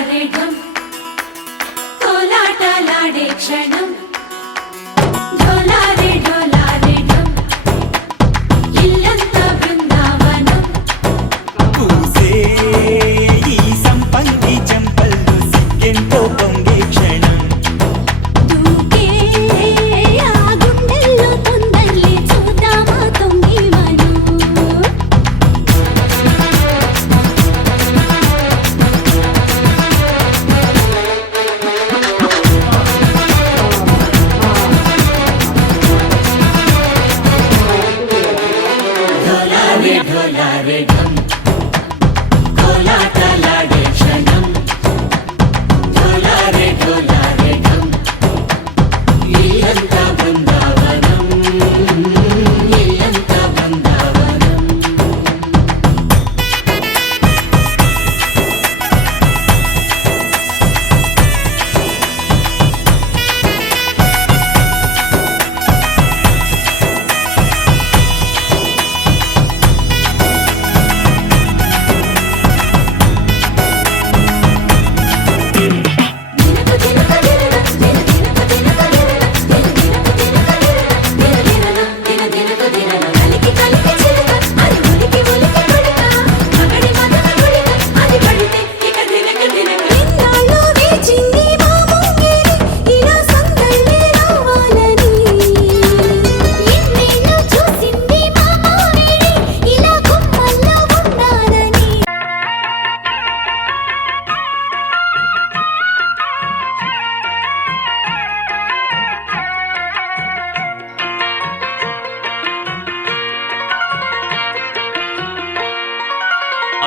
ढोलारे ढम कोलाटलाडे क्षणम ढोलारे ढोलारे ढम इल्लंत बृंदावनम पूसे ఈ సంపంగి చెంపల్లో సిగ్గెంతో పొంగే క్షణం దూకే ఆ గుండెల్లో తొందరలే చూద్దామా తొంగి మనం ढोलारे ढोलारे ढम कोलाटलाडे क्षणम ढोलारे ढोलारे ढम इल्लंत बृंदावनम इल्लंत बृंदावनम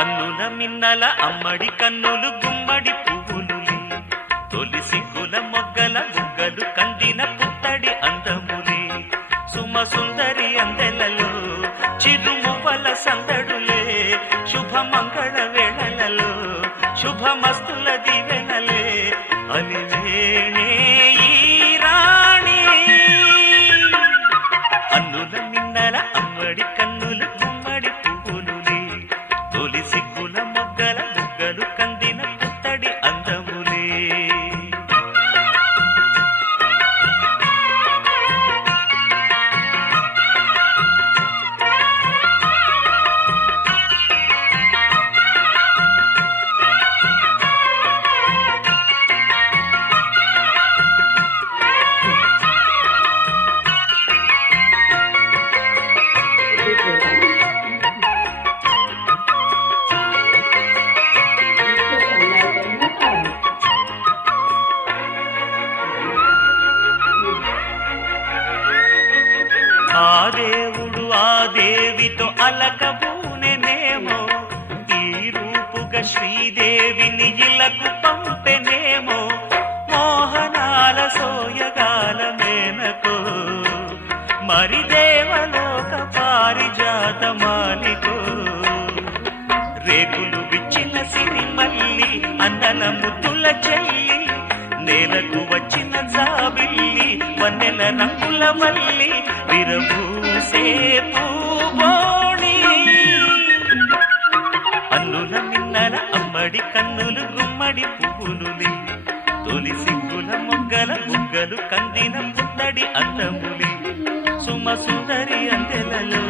అన్నుల మిన్నల అమ్మడి కన్నులు గుమ్మడి పువ్వులులి తొలి సిగ్గుల మొగ్గల బుగ్గలు కందిన పుత్తడి అందములే సుమ సుందరి అందెలలో చిరుమువ్వల సందడులే శుభమంగళ వేళలలో శుభమస్తుల దివెనలే అలివేణే ఈ రాణి అన్నుల మిన్నల అమ్మడి కన్నులు గుమ్మడి పువ్వులులే తొలి సిగ్గుల మొగ్గల బుగ్గలు కందిన పుత్తడి అందములే ఆ దేవుడు ఆ దేవితో అలకబూనెనేమో ఈ రూపుగా శ్రీదేవిని ఇలకు పంపెనేమో మోహనాల సోయగాల మేనకో మరి దేవలోక పారిజాత మాలికో రేకులు విచ్చిన సిరిమల్లి అందల ముద్దుల చెల్లి నేలకు వచ్చిన జాబిల్లి వన్నెల రంగుల మల్లి విరబూసే పూబోణి అన్నుల మిన్నల అమ్మడి కన్నులు గుమ్మడి పువ్వులులి తొలి సిగ్గుల మొగ్గల బుగ్గలు కందిన పుత్తడి అందములి సుమ సుందరి అందెలలో